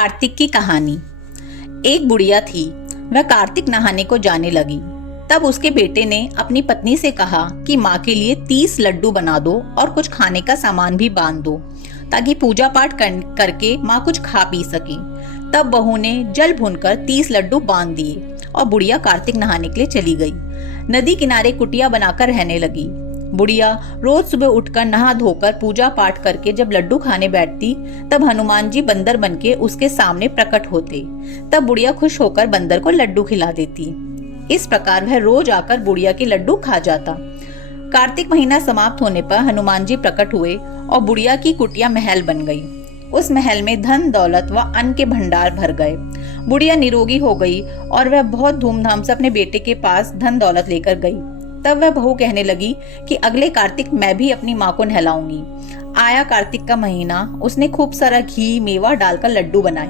कार्तिक की कहानी। एक बुढ़िया थी, वह कार्तिक नहाने को जाने लगी। तब उसके बेटे ने अपनी पत्नी से कहा कि माँ के लिए 30 लड्डू बना दो और कुछ खाने का सामान भी बांध दो, ताकि पूजा पाठ करके माँ कुछ खा पी सके। तब बहू ने जल भूनकर 30 लड्डू बांध दिए और बुढ़िया कार्तिक नहाने के लिए चली गई। नदी किनारे कुटिया बनाकर रहने लगी। बुढ़िया रोज सुबह उठकर नहा धोकर पूजा पाठ करके जब लड्डू खाने बैठती, तब हनुमान जी बंदर बनके उसके सामने प्रकट होते। तब बुढ़िया खुश होकर बंदर को लड्डू खिला देती। इस प्रकार वह रोज आकर बुढ़िया के लड्डू खा जाता। कार्तिक महीना समाप्त होने पर हनुमान जी प्रकट हुए और बुढ़िया की कुटिया महल बन गई। उस महल में धन दौलत व अन्न के भंडार भर गए। बुढ़िया निरोगी हो गई और वह बहुत धूमधाम से अपने बेटे के पास धन दौलत लेकर गई। तब वह बहू कहने लगी कि अगले कार्तिक मैं भी अपनी माँ को नहलाऊंगी। आया कार्तिक का महीना, उसने खूब सारा घी मेवा डालकर लड्डू बनाए।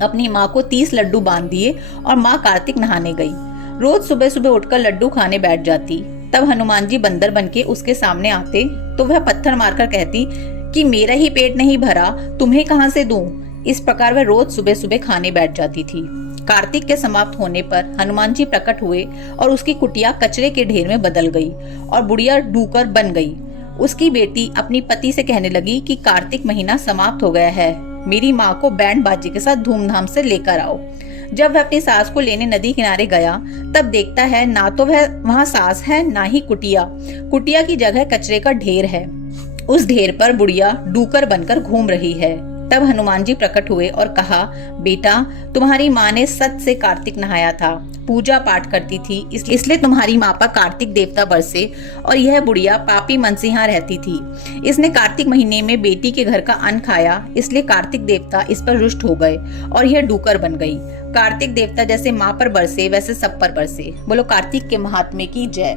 अपनी माँ को 30 लड्डू बांध दिए और माँ कार्तिक नहाने गई। रोज सुबह सुबह उठकर लड्डू खाने बैठ जाती। तब हनुमान जी बंदर बनके उसके सामने आते तो वह पत्थर मारकर कहती कि मेरा ही पेट नहीं भरा, तुम्हें कहां से दूं। इस प्रकार वह रोज सुबह सुबह खाने बैठ जाती थी। कार्तिक के समाप्त होने पर हनुमान जी प्रकट हुए और उसकी कुटिया कचरे के ढेर में बदल गई और बुढ़िया डूकर बन गई। उसकी बेटी अपनी पति से कहने लगी कि कार्तिक महीना समाप्त हो गया है, मेरी माँ को बैंड बाजे के साथ धूमधाम से लेकर आओ। जब वह अपनी सास को लेने नदी किनारे गया, तब देखता है ना तो वह वहाँ सास है ना ही कुटिया। कुटिया की जगह कचरे का ढेर है। उस ढेर पर बुढ़िया डूकर बनकर घूम रही है। तब हनुमान जी प्रकट हुए और कहा, बेटा, तुम्हारी माँ ने सच से कार्तिक नहाया था, पूजा पाठ करती थी, इसलिए तुम्हारी माँ पर कार्तिक देवता बरसे और यह बुढ़िया पापी मन से यहाँ रहती थी। इसने कार्तिक महीने में बेटी के घर का अन्न खाया, इसलिए कार्तिक देवता इस पर रुष्ट हो गए और यह डूकर बन गई। कार्तिक देवता जैसे माँ पर बरसे वैसे सब पर बरसे। बोलो कार्तिक के महात्म्य की जय।